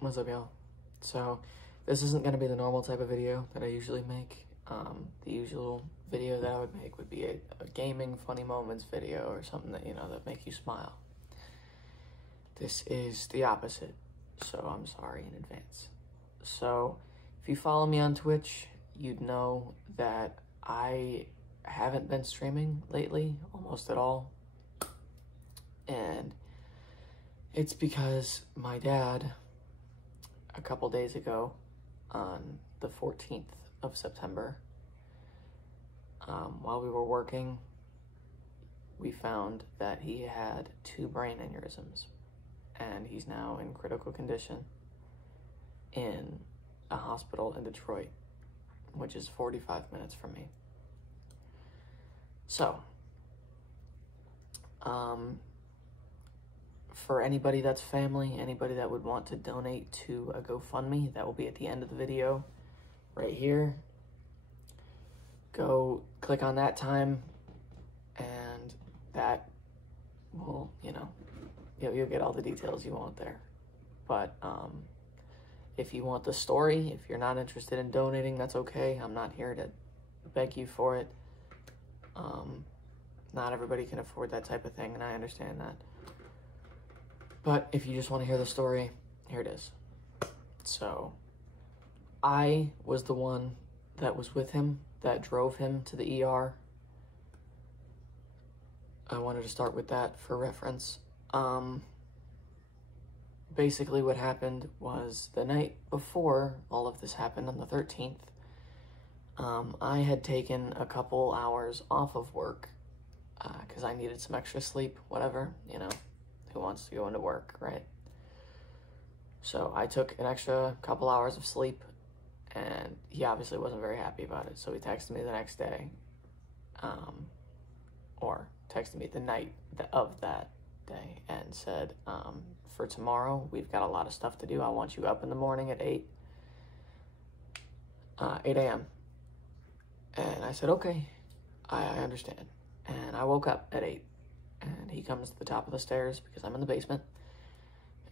What's up, y'all? So, this isn't going to be the normal type of video that I usually make. The usual video that I would make would be a gaming funny moments video or something that, that make you smile. This is the opposite, so I'm sorry in advance. So, if you follow me on Twitch, you'd know that I haven't been streaming lately, almost at all. And it's because my dad, a couple days ago, on the 14th of September, while we were working, we found that he had 2 brain aneurysms, and he's now in critical condition in a hospital in Detroit, which is 45 minutes from me. So, for anybody that's family, anybody that would want to donate to a GoFundMe, that will be at the end of the video, right here. Go click on that time, and that will, you'll get all the details you want there. But if you want the story, if you're not interested in donating, that's okay. I'm not here to beg you for it. Not everybody can afford that type of thing, and I understand that. But if you just want to hear the story, here it is. So, I was the one that was with him, that drove him to the ER. I wanted to start with that for reference. Basically what happened was the night before all of this happened, on the 13th, I had taken a couple hours off of work because I needed some extra sleep, whatever, who wants to go into work, right? So I took an extra couple hours of sleep, and he obviously wasn't very happy about it. So he texted me the next day, or texted me the night of that day, and said, for tomorrow, we've got a lot of stuff to do. I want you up in the morning at 8 a.m. And I said, okay, I understand. And I woke up at 8, and he comes to the top of the stairs because I'm in the basement,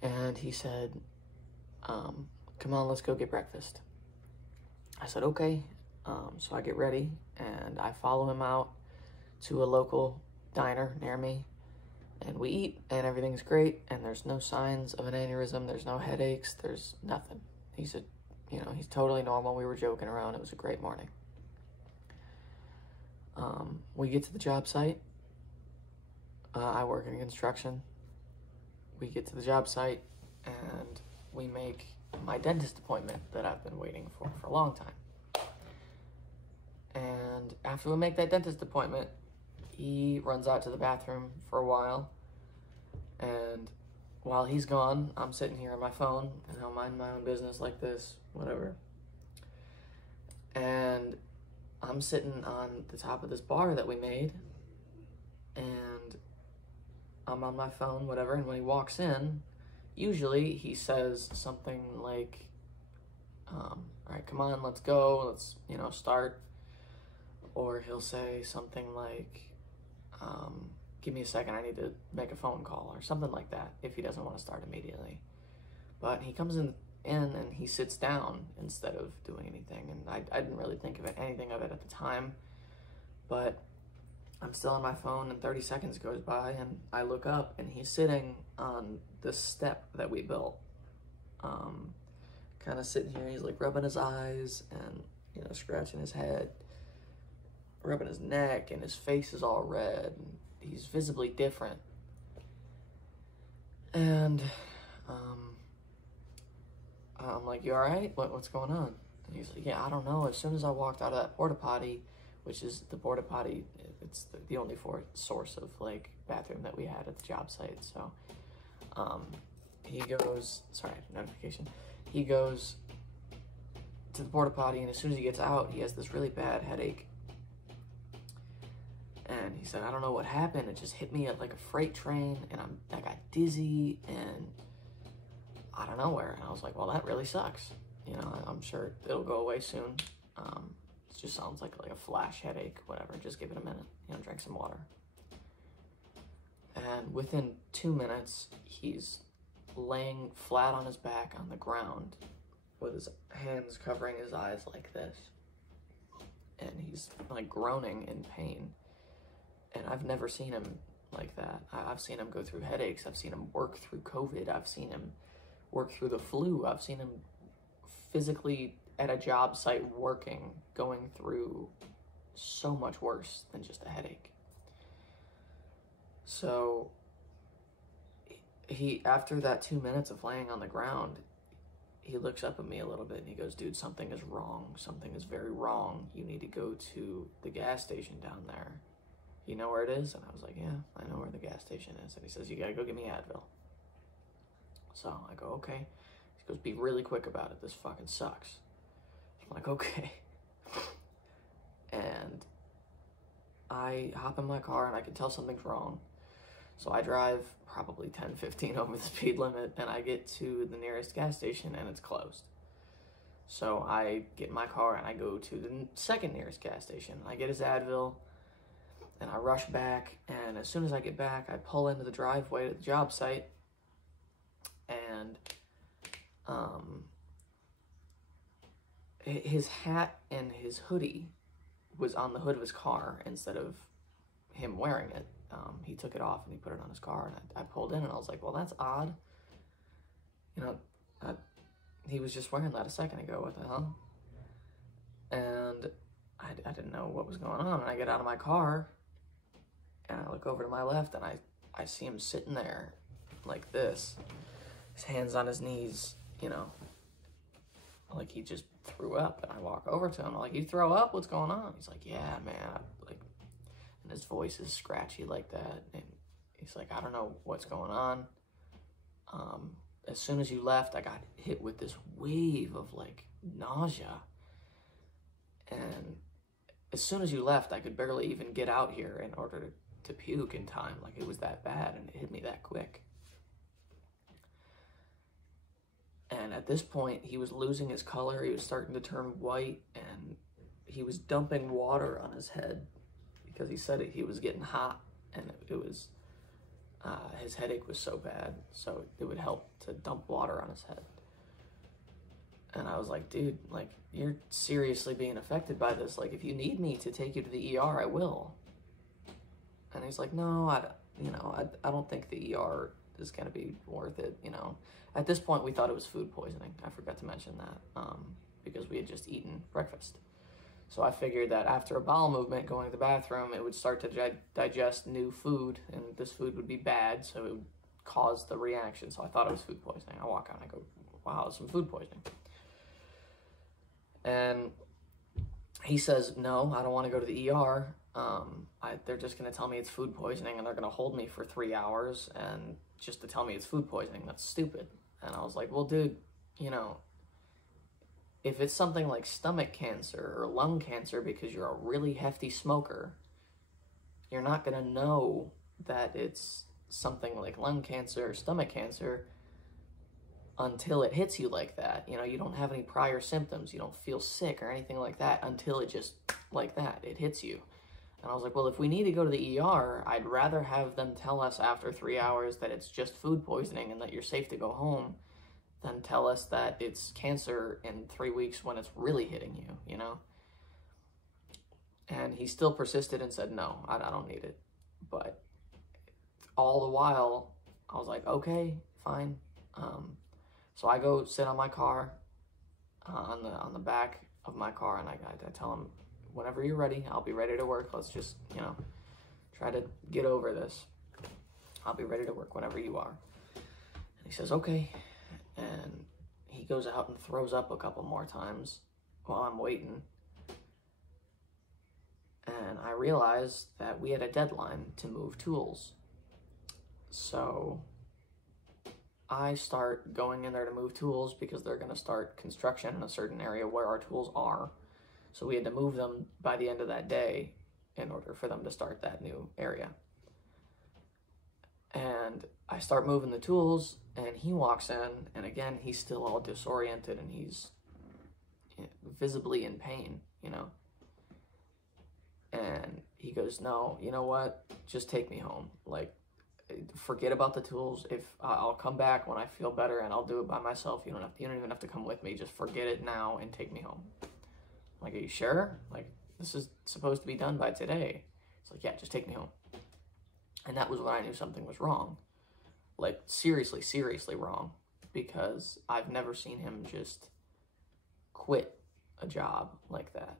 and he said, come on, let's go get breakfast. I said, okay. So I get ready, and I follow him out to a local diner near me, and we eat, and everything's great, and there's no signs of an aneurysm, there's no headaches, there's nothing. He's totally normal. We were joking around. It was a great morning. We get to the job site. I work in construction. We get to the job site, and we make my dentist appointment that I've been waiting for a long time. And after we make that dentist appointment, he runs out to the bathroom for a while, and while he's gone, I'm sitting here on my phone, and I'll mind my own business like this, whatever. And I'm sitting on the top of this bar that we made, and I'm on my phone, whatever, and when he walks in, usually he says something like, all right, come on, let's go, let's, start. Or he'll say something like, give me a second, I need to make a phone call, or something like that, if he doesn't want to start immediately. But he comes in and he sits down instead of doing anything, and I didn't really think of anything of it at the time, but I'm still on my phone, and 30 seconds goes by, and I look up, and he's sitting on the step that we built, kind of sitting here. He's like rubbing his eyes and, scratching his head, rubbing his neck, and his face is all red, and he's visibly different. And I'm like, you all right? What's going on? And he's like, yeah, I don't know. As soon as I walked out of that porta potty, which is the porta potty, it's the only source of like bathroom that we had at the job site. So he goes, sorry, notification. He goes to the porta potty, and as soon as he gets out, he has this really bad headache. And he said, I don't know what happened. It just hit me like a freight train, and I got dizzy and out of nowhere. And I was like, well, that really sucks. I'm sure it'll go away soon. It just sounds like a flash headache, whatever. Just give it a minute, drink some water. And within 2 minutes, he's laying flat on his back on the ground with his hands covering his eyes like this. And he's like groaning in pain. And I've never seen him like that. I've seen him go through headaches. I've seen him work through COVID. I've seen him work through the flu. I've seen him physically at a job site working, going through so much worse than just a headache. So he, after that 2 minutes of laying on the ground, he looks up at me a little bit and he goes, dude, something is wrong. Something is very wrong. You need to go to the gas station down there. You know where it is? And I was like, yeah, I know where the gas station is. And he says, you gotta go get me Advil. So I go, okay. He goes, be really quick about it. This fucking sucks. I'm like, okay. And I hop in my car and I can tell something's wrong. So I drive probably 10, 15 over the speed limit and I get to the nearest gas station and it's closed. So I get in my car and I go to the second nearest gas station. I get his Advil and I rush back, and as soon as I get back, I pull into the driveway to the job site, and his hat and his hoodie was on the hood of his car instead of him wearing it. He took it off and he put it on his car, and I pulled in and I was like, well, that's odd. You know, he was just wearing that a second ago, what the hell? And I didn't know what was going on, and I get out of my car, and I look over to my left, and I see him sitting there like this, his hands on his knees, you know, like he just threw up. And I walk over to him, I'm like, you throw up? What's going on? He's like, yeah, man. Like, and his voice is scratchy like that. And he's like, I don't know what's going on. As soon as you left, I got hit with this wave of like nausea. And as soon as you left, I could barely even get out here in order to puke in time. Like, it was that bad, and it hit me that quick. And at this point, he was losing his color. He was starting to turn white, and he was dumping water on his head because he said he was getting hot, and it was, his headache was so bad, so it would help to dump water on his head. And I was like, dude, like, you're seriously being affected by this. Like, if you need me to take you to the ER, I will. And he's like, no, I don't think the ER is going to be worth it, you know. At this point, we thought it was food poisoning. I forgot to mention that, because we had just eaten breakfast. So I figured that after a bowel movement, going to the bathroom, it would start to digest new food, and this food would be bad, so it would cause the reaction. So I thought it was food poisoning. I walk out and I go, wow, it's some food poisoning. And he says, no, I don't want to go to the ER. They're just going to tell me it's food poisoning, and they're going to hold me for 3 hours and just to tell me it's food poisoning. That's stupid. And I was like, well, dude, you know, if it's something like stomach cancer or lung cancer because you're a really hefty smoker, you're not going to know that it's something like lung cancer or stomach cancer until it hits you like that. You know, you don't have any prior symptoms. You don't feel sick or anything like that until it just, like that, it hits you. And I was like, well, if we need to go to the ER, I'd rather have them tell us after 3 hours that it's just food poisoning and that you're safe to go home than tell us that it's cancer in 3 weeks when it's really hitting you, you know? And he still persisted and said, no, I don't need it. But all the while, I was like, okay, fine. So I go sit on my car, on the back of my car, and I tell him, whenever you're ready, I'll be ready to work. Let's just, you know, try to get over this. I'll be ready to work whenever you are. And he says, okay. And he goes out and throws up a couple more times while I'm waiting. And I realized that we had a deadline to move tools. So I start going in there to move tools because they're going to start construction in a certain area where our tools are. So we had to move them by the end of that day in order for them to start that new area. And I start moving the tools, and he walks in, and again, he's still all disoriented, and he's visibly in pain, you know. And he goes, no, you know what? Just take me home. Like, forget about the tools. If I'll come back when I feel better and I'll do it by myself. You don't even have to come with me. Just forget it now and take me home. I'm like, are you sure? Like, this is supposed to be done by today. It's like, yeah, just take me home. And that was when I knew something was wrong. Like, seriously, seriously wrong. Because I've never seen him just quit a job like that.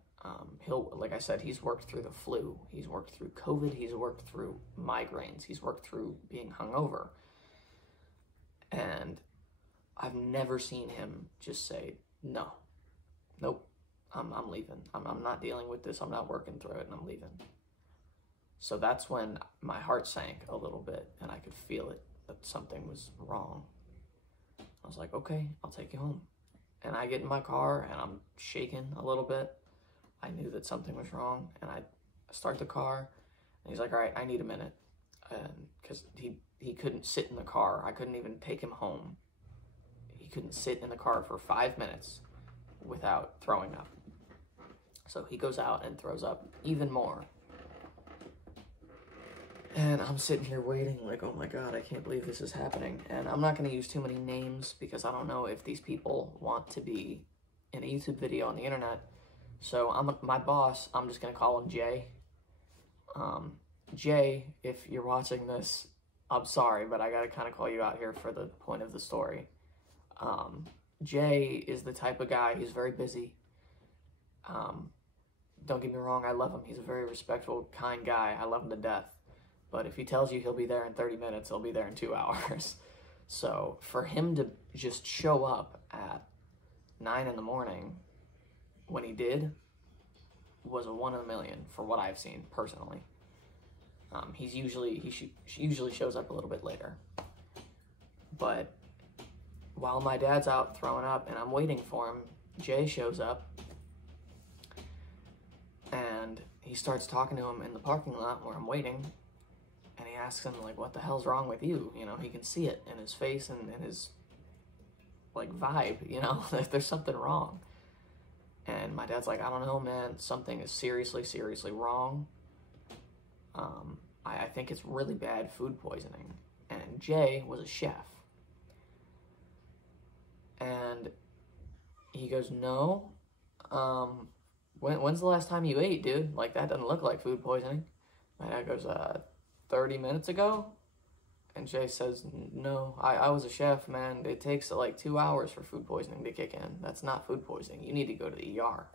Like I said, he's worked through the flu. He's worked through COVID. He's worked through migraines. He's worked through being hungover. And I've never seen him just say, no, nope, I'm leaving. I'm not dealing with this. I'm not working through it, and I'm leaving. So that's when my heart sank a little bit, and I could feel it, that something was wrong. I was like, okay, I'll take you home. And I get in my car, and I'm shaking a little bit. I knew that something was wrong, and I start the car, and he's like, all right, I need a minute. Because he couldn't sit in the car. I couldn't even take him home. He couldn't sit in the car for 5 minutes without throwing up. So he goes out and throws up even more. And I'm sitting here waiting like, oh my God, I can't believe this is happening. And I'm not going to use too many names because I don't know if these people want to be in a YouTube video on the internet. So my boss, I'm just going to call him Jay. Jay, if you're watching this, I'm sorry, but I got to kind of call you out here for the point of the story. Jay is the type of guy, he's very busy. Don't get me wrong, I love him. He's a very respectful, kind guy. I love him to death. But if he tells you he'll be there in 30 minutes, he'll be there in 2 hours. So for him to just show up at 9 in the morning when he did was a 1 in a million for what I've seen personally. He usually shows up a little bit later. But while my dad's out throwing up and I'm waiting for him, Jay shows up and he starts talking to him in the parking lot where I'm waiting. And he asks him, like, what the hell's wrong with you? You know, he can see it in his face and in his, like, vibe, you know, if there's something wrong. And my dad's like, I don't know, man, something is seriously, seriously wrong. I think it's really bad food poisoning. And Jay was a chef. And he goes, no, when's the last time you ate, dude? Like, that doesn't look like food poisoning. My dad goes, 30 minutes ago? And Jay says, no, I was a chef, man. It takes like 2 hours for food poisoning to kick in. That's not food poisoning. You need to go to the ER.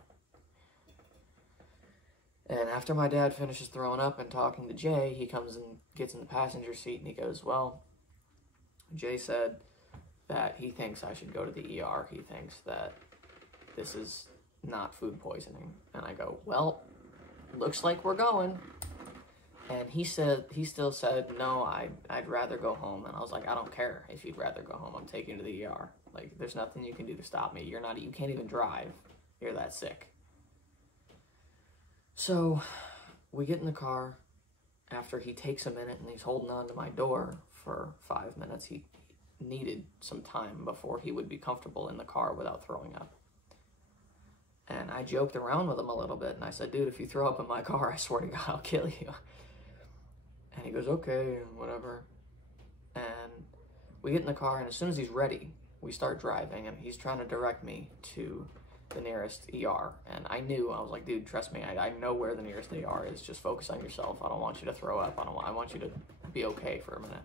And after my dad finishes throwing up and talking to Jay, he comes and gets in the passenger seat and he goes, well, Jay said that he thinks I should go to the ER. He thinks that this is not food poisoning. And I go, well, looks like we're going. And he still said, no, I'd rather go home. And I was like, I don't care if you'd rather go home. I'm taking you to the ER. Like, there's nothing you can do to stop me. You can't even drive. You're that sick. So we get in the car after he takes a minute and he's holding on to my door for 5 minutes. He needed some time before he would be comfortable in the car without throwing up. And I joked around with him a little bit and I said, dude, if you throw up in my car, I swear to God, I'll kill you. And he goes, okay, whatever. And we get in the car, and as soon as he's ready, we start driving, and he's trying to direct me to the nearest ER. And I was like, dude, trust me, I know where the nearest ER is. Just focus on yourself. I don't want you to throw up. I want you to be okay for a minute.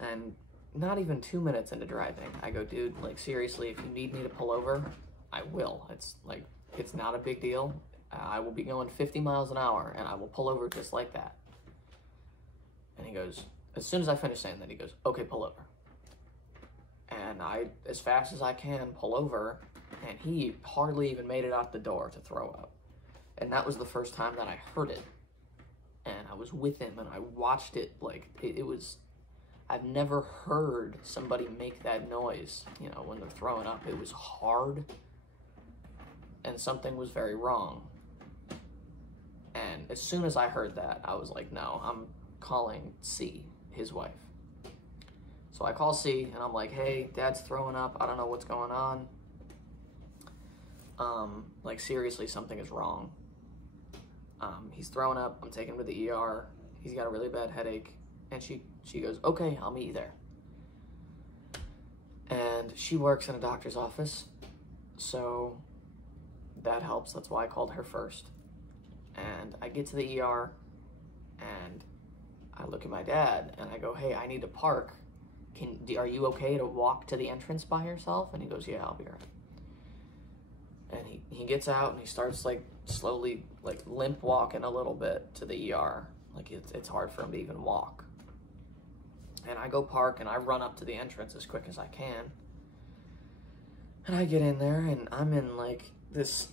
And not even 2 minutes into driving, I go, dude, like, seriously, if you need me to pull over, I will. It's not a big deal. I will be going 50 miles an hour, and I will pull over just like that. And he goes, as soon as I finish saying that, he goes, okay, pull over. And I, as fast as I can, pull over, and he hardly even made it out the door to throw up. And that was the first time that I heard it. And I was with him, and I watched it, like, it was, I've never heard somebody make that noise, you know, when they're throwing up. It was hard, and something was very wrong. And as soon as I heard that, I was like, no, I'm calling C, his wife. So I call C, and I'm like, hey, Dad's throwing up. I don't know what's going on. Like, seriously, something is wrong. He's throwing up. I'm taking him to the ER. he's got a really bad headache. And she goes, okay, I'll meet you there. And she works in a doctor's office, so that helps. That's why I called her first. And I get to the ER, and I look at my dad, and I go, hey, I need to park. Are you okay to walk to the entrance by yourself? And he goes, yeah, I'll be right. And he gets out, and he starts, like, slowly, like, limp walking a little bit to the ER. Like, it's hard for him to even walk. And I go park, and I run up to the entrance as quick as I can. And I get in there, and I'm in, like, this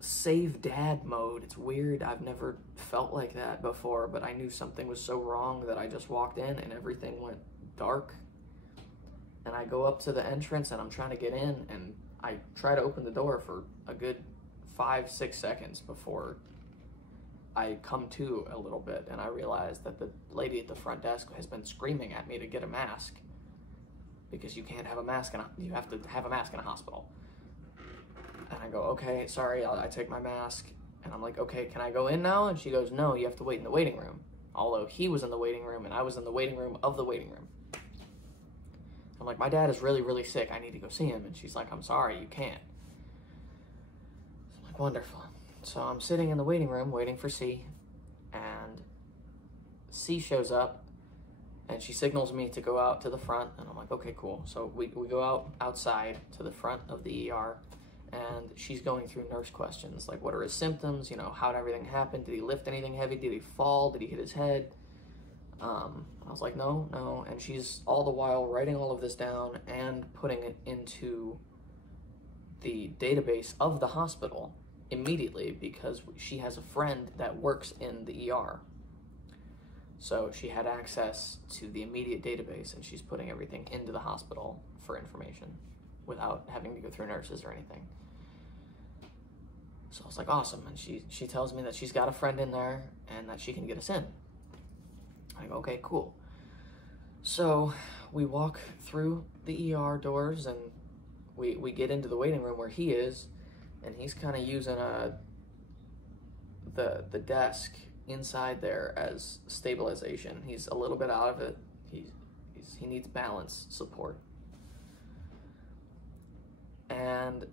save dad mode. It's weird. I've never felt like that before, but I knew something was so wrong that I just walked in, and everything went dark. And I go up to the entrance, and I'm trying to get in, and I try to open the door for a good 5-6 seconds before I come to a little bit, and I realize that the lady at the front desk has been screaming at me to get a mask, because you can't have a mask you have to have a mask in a hospital. And I go, okay, sorry, I take my mask, and I'm like, okay, can I go in now? And she goes, no, you have to wait in the waiting room. Although he was in the waiting room, and I was in the waiting room of the waiting room. I'm like, my dad is really, really sick. I need to go see him. And she's like, I'm sorry, you can't. I'm like, wonderful. So I'm sitting in the waiting room waiting for C, and C shows up, and she signals me to go out to the front, and I'm like, okay, cool. So we go outside to the front of the ER, and she's going through nurse questions, like, what are his symptoms? You know, how did everything happen? Did he lift anything heavy? Did he fall? Did he hit his head? I was like, no. And she's all the while writing all of this down and putting it into the database of the hospital immediately, because she has a friend that works in the ER. So she had access to the immediate database, and she's putting everything into the hospital for information without having to go through nurses or anything. So I was like, awesome. And she tells me that she's got a friend in there and that she can get us in. I go, okay, cool. So we walk through the ER doors, and we get into the waiting room where he is, and he's kind of using the desk inside there as stabilization. He's a little bit out of it. He needs balance support. And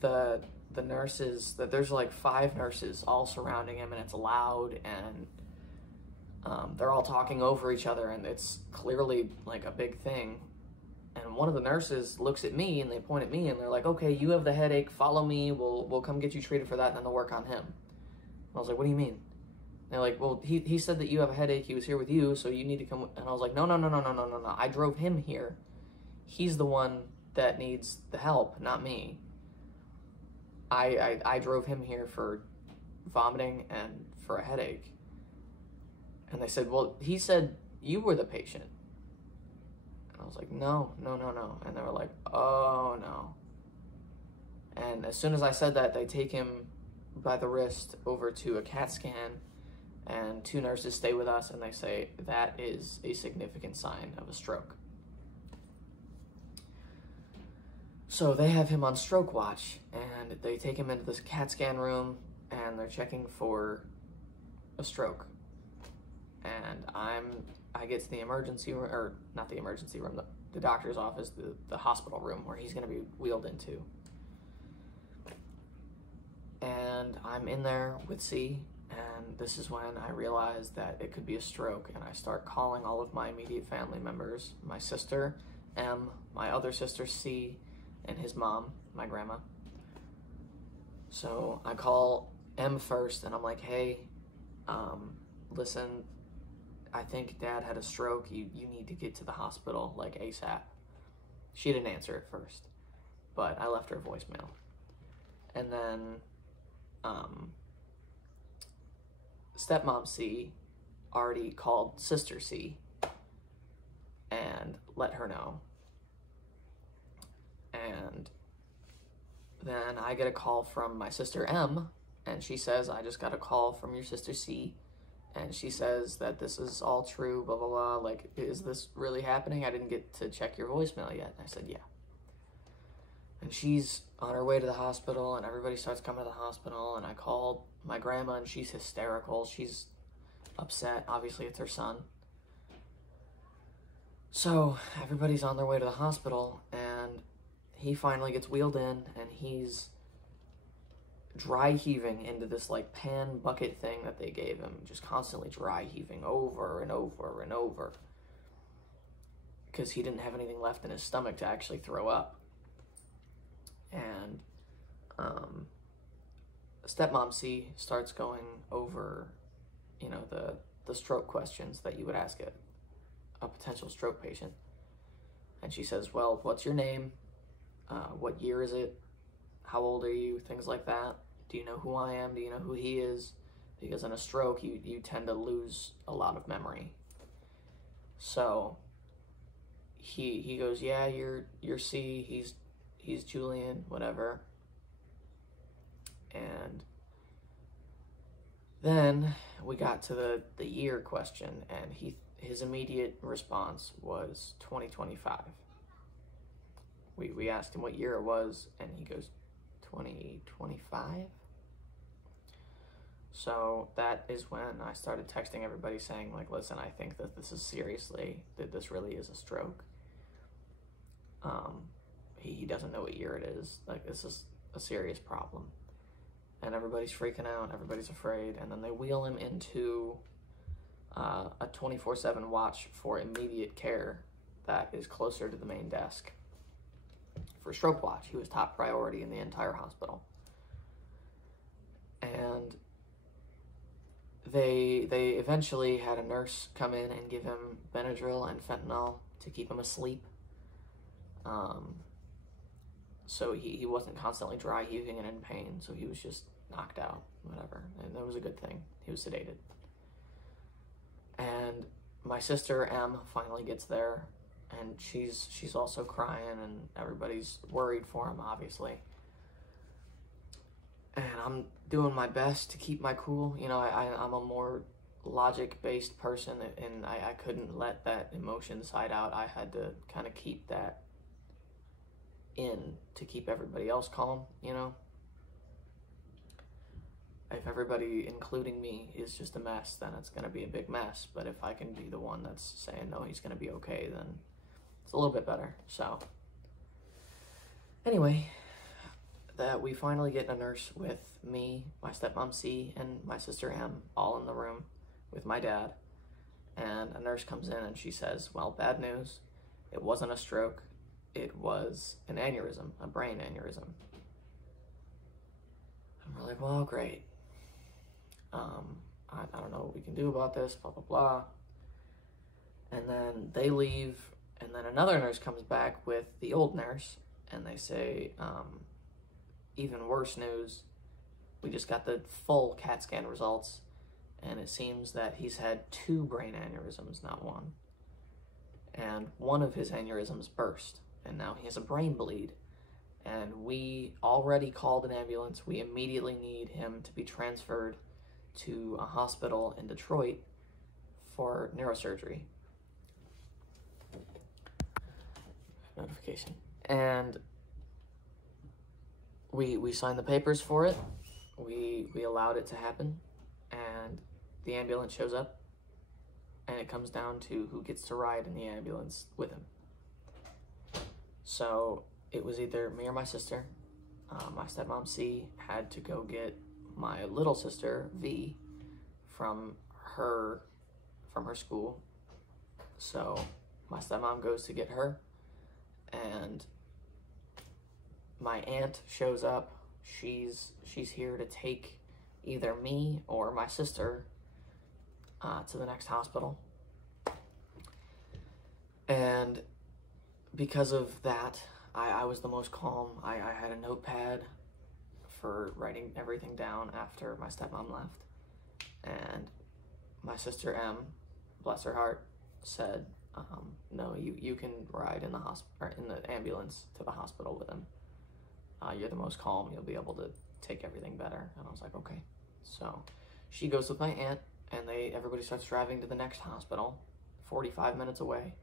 the nurses, that there's like 5 nurses all surrounding him, and it's loud, and they're all talking over each other, and it's clearly like a big thing. And one of the nurses looks at me, and they point at me, and they're like, okay, you have the headache, follow me, we'll come get you treated for that, and then they'll work on him. And I was like, what do you mean? And they're like, well, he said that you have a headache, he was here with you, so you need to come. And I was like, no, I drove him here. He's the one that needs the help, not me. I drove him here for vomiting and for a headache. And they said, well, he said you were the patient. And I was like, no. And they were like, oh, no. And as soon as I said that, they take him by the wrist over to a CAT scan, and 2 nurses stay with us, and they say that is a significant sign of a stroke. So they have him on stroke watch, and they take him into this CAT scan room, and they're checking for a stroke. And I get to the emergency room, or not the emergency room, the doctor's office, the hospital room where he's going to be wheeled into. And I'm in there with C, and this is when I realized that it could be a stroke, and I start calling all of my immediate family members, my sister, M, my other sister, C, and his mom, my grandma. So I call M first, and I'm like, hey, listen, I think Dad had a stroke. You need to get to the hospital, like, ASAP. She didn't answer at first, but I left her a voicemail. And then stepmom C already called sister C and let her know. And then I get a call from my sister M, and she says, I just got a call from your sister C, and she says that this is all true, blah, blah, blah. Like, is this really happening? I didn't get to check your voicemail yet. And I said, yeah. And she's on her way to the hospital, and everybody starts coming to the hospital, and I called my grandma, and she's hysterical. She's upset. Obviously, it's her son. So everybody's on their way to the hospital, and he finally gets wheeled in, and he's dry heaving into this like pan bucket thing that they gave him, just constantly dry heaving over and over and over, because he didn't have anything left in his stomach to actually throw up. And stepmom C starts going over, you know, the stroke questions that you would ask a potential stroke patient. And she says, well, what's your name? What year is it? How old are you? Things like that. Do you know who I am? Do you know who he is? Because in a stroke, you tend to lose a lot of memory. So he goes, yeah, you're C, he's Julian, whatever. And then we got to the year question, and his immediate response was 2025. We asked him what year it was, and he goes, 2025? So that is when I started texting everybody saying, like, listen, I think that this is seriously, that this really is a stroke. He doesn't know what year it is. Like, this is a serious problem. And everybody's freaking out, everybody's afraid, and then they wheel him into a 24/7 watch for immediate care that is closer to the main desk. For stroke watch, he was top priority in the entire hospital. And they eventually had a nurse come in and give him Benadryl and fentanyl to keep him asleep. So he wasn't constantly dry heaving and in pain, so he was just knocked out, whatever. And that was a good thing. He was sedated. And my sister M finally gets there, and she's also crying, and everybody's worried for him, obviously. And I'm doing my best to keep my cool. You know, I'm a more logic-based person, and I couldn't let that emotion side out. I had to kind of keep that in to keep everybody else calm, you know? If everybody, including me, is just a mess, then it's going to be a big mess. But if I can be the one that's saying, no, he's going to be okay, then it's a little bit better. So, anyway, that we finally get a nurse with me, my stepmom C, and my sister M, all in the room with my dad. And a nurse comes in and she says, well, bad news. It wasn't a stroke. It was an aneurysm, a brain aneurysm. And we're like, well, great. I don't know what we can do about this, blah, blah, blah. And then they leave, and then another nurse comes back with the old nurse, and they say, even worse news, we just got the full CAT scan results, and it seems that he's had 2 brain aneurysms, not 1. And one of his aneurysms burst, and now he has a brain bleed. And we already called an ambulance. We immediately need him to be transferred to a hospital in Detroit for neurosurgery. Notification. And we signed the papers for it. We allowed it to happen, and the ambulance shows up, and it comes down to who gets to ride in the ambulance with him. So it was either me or my sister. My stepmom C had to go get my little sister V from her school. So my stepmom goes to get her, and my aunt shows up. She's here to take either me or my sister to the next hospital. And because of that, I was the most calm. I had a notepad for writing everything down after my stepmom left. And my sister M, bless her heart, said, no, you can ride in the ambulance to the hospital with him. You're the most calm. You'll be able to take everything better. And I was like, okay. So she goes with my aunt, and everybody starts driving to the next hospital, 45 minutes away.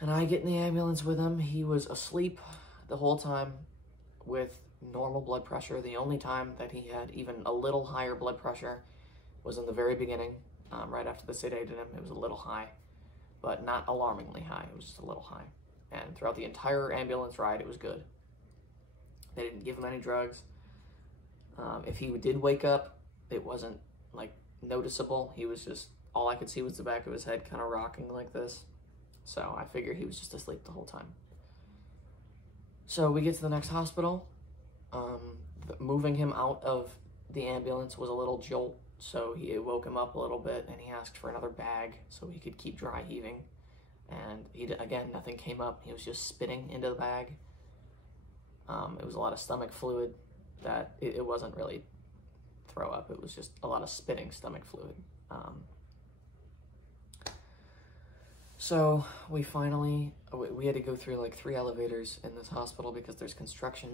And I get in the ambulance with him. He was asleep the whole time with normal blood pressure. The only time that he had even a little higher blood pressure was in the very beginning, right after they sedated him. It was a little high, but not alarmingly high. It was just a little high. And throughout the entire ambulance ride, it was good. They didn't give him any drugs. If he did wake up, it wasn't like noticeable. He was just, all I could see was the back of his head kind of rocking like this. So I figured he was just asleep the whole time. So we get to the next hospital. Moving him out of the ambulance was a little jolt, so it woke him up a little bit, and he asked for another bag so he could keep dry heaving. And again, nothing came up. He was just spitting into the bag. It was a lot of stomach fluid. That it wasn't really throw up. It was just a lot of spitting stomach fluid. So we finally, we had to go through like 3 elevators in this hospital because there's construction.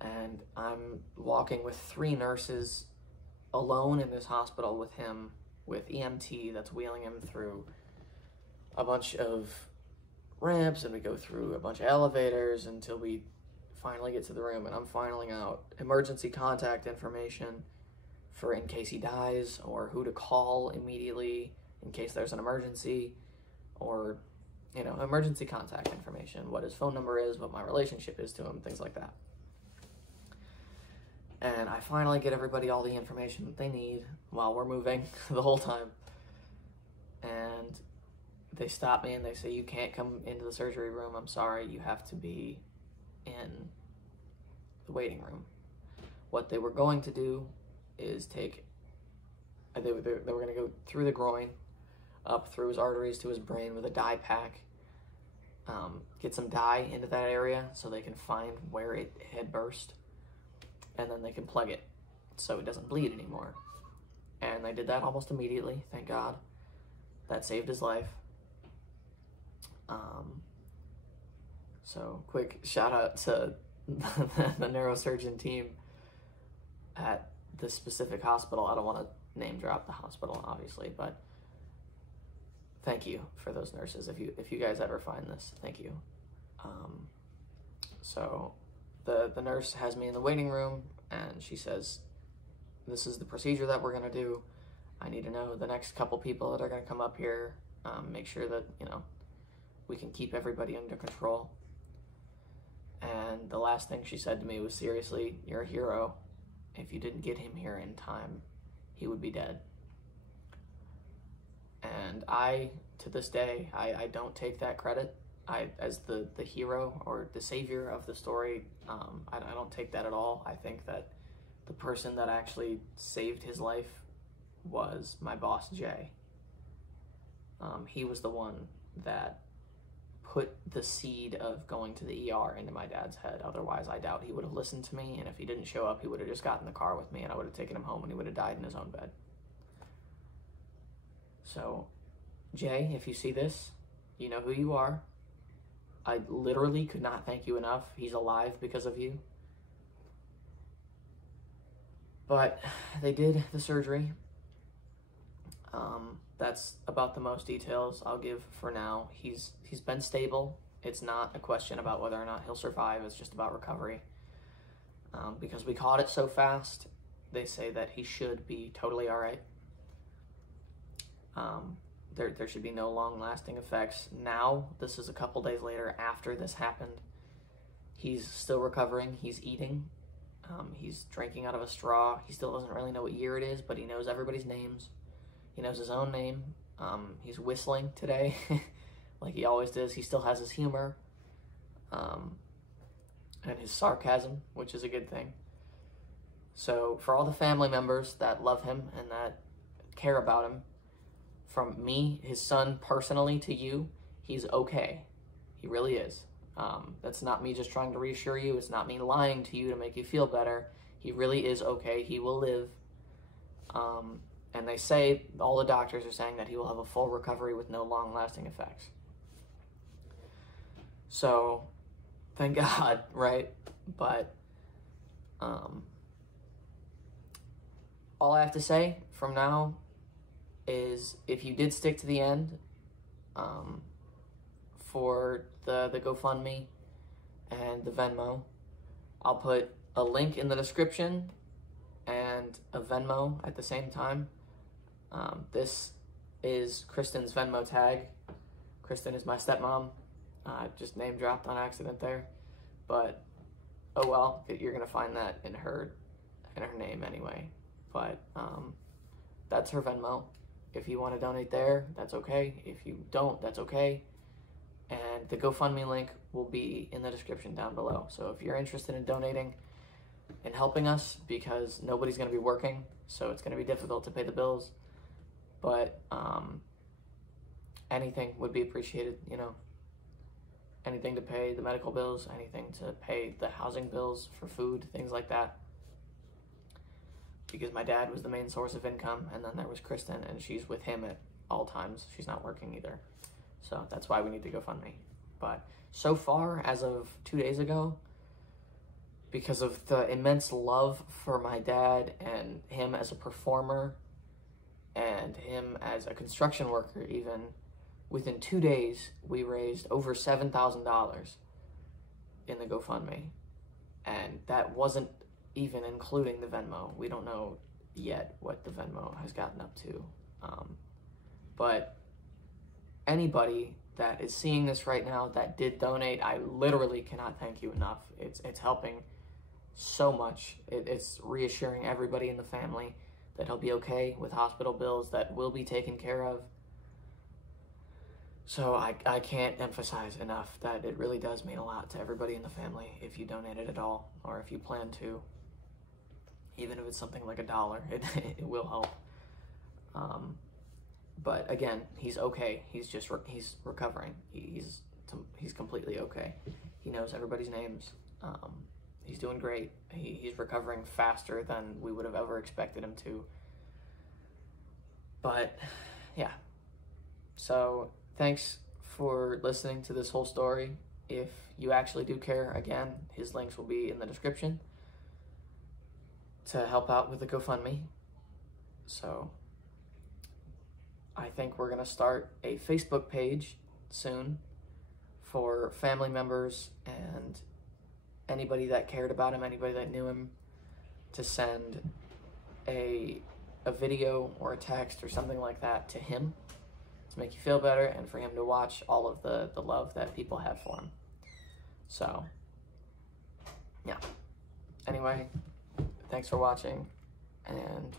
And I'm walking with 3 nurses alone in this hospital with him, with EMT that's wheeling him through a bunch of ramps, and we go through a bunch of elevators until we finally get to the room. And I'm filing out emergency contact information for in case he dies, or who to call immediately in case there's an emergency, or, you know, emergency contact information, what his phone number is, what my relationship is to him, things like that. And I finally get everybody all the information that they need while we're moving the whole time. And they stop me and they say, you can't come into the surgery room. I'm sorry, you have to be in the waiting room. What they were going to do is take, they were going to go through the groin, up through his arteries to his brain with a dye pack, get some dye into that area so they can find where it had burst, and then they can plug it so it doesn't bleed anymore. And they did that almost immediately, thank God. That saved his life. So quick shout out to the neurosurgeon team at this specific hospital. I don't want to name drop the hospital, obviously, but thank you for those nurses. If you guys ever find this, thank you. So the nurse has me in the waiting room, and she says, this is the procedure that we're going to do. I need to know the next couple people that are going to come up here, make sure that, you know, we can keep everybody under control. And the last thing she said to me was, seriously, you're a hero. If you didn't get him here in time, he would be dead. And I, to this day, I don't take that credit. As the hero or the savior of the story, I don't take that at all. I think that the person that actually saved his life was my boss, Jay. He was the one that put the seed of going to the ER into my dad's head. Otherwise, I doubt he would have listened to me, and if he didn't show up, he would have just gotten in the car with me, and I would have taken him home, and he would have died in his own bed. So, Jay, if you see this, you know who you are. I literally could not thank you enough. He's alive because of you. But they did the surgery. That's about the most details I'll give for now. He's been stable. It's not a question about whether or not he'll survive. It's just about recovery. Because we caught it so fast, they say that he should be totally all right. There should be no long-lasting effects. Now, this is a couple days later after this happened. He's still recovering. He's eating. He's drinking out of a straw. He still doesn't really know what year it is, but he knows everybody's names. He knows his own name. He's whistling today, like he always does. He still has his humor and his sarcasm, which is a good thing. So for all the family members that love him and that care about him, from me, his son, personally to you, he's okay. He really is. That's not me just trying to reassure you. It's not me lying to you to make you feel better. He really is okay. He will live. And they say, all the doctors are saying that he will have a full recovery with no long-lasting effects. So, thank God, right? But, all I have to say from now is, if you did stick to the end, for the GoFundMe, and the Venmo. I'll put a link in the description and a Venmo at the same time. This is Kristen's Venmo tag. Kristen is my stepmom. Just name dropped on accident there, but oh well, you're gonna find that in her name anyway. But that's her Venmo. If you want to donate there, that's okay. If you don't, that's okay. And the GoFundMe link will be in the description down below. So if you're interested in donating and helping us, because nobody's going to be working, so it's going to be difficult to pay the bills, but anything would be appreciated, you know. Anything to pay the medical bills, anything to pay the housing bills for food, things like that. Because my dad was the main source of income, and then there was Kristen, and she's with him at all times. She's not working either. So that's why we need to GoFundMe. But so far, as of 2 days ago, because of the immense love for my dad and him as a performer and him as a construction worker even, within 2 days, we raised over $7,000 in the GoFundMe. And that wasn't even including the Venmo. We don't know yet what the Venmo has gotten up to. But anybody that is seeing this right now that did donate, I literally cannot thank you enough. It's helping so much. It's reassuring everybody in the family that he'll be okay with hospital bills, that will be taken care of. So I can't emphasize enough that it really does mean a lot to everybody in the family if you donated at all, or if you plan to. Even if it's something like $1, it will help. But again, he's okay. He's recovering. He's completely okay. He knows everybody's names. He's doing great. He's recovering faster than we would have ever expected him to. But yeah. So thanks for listening to this whole story. If you actually do care, again, his links will be in the description to help out with the GoFundMe. So I think we're going to start a Facebook page soon for family members and anybody that cared about him, anybody that knew him, to send a video or a text or something like that to him to make you feel better and for him to watch all of the love that people have for him. So, yeah. Anyway, thanks for watching, and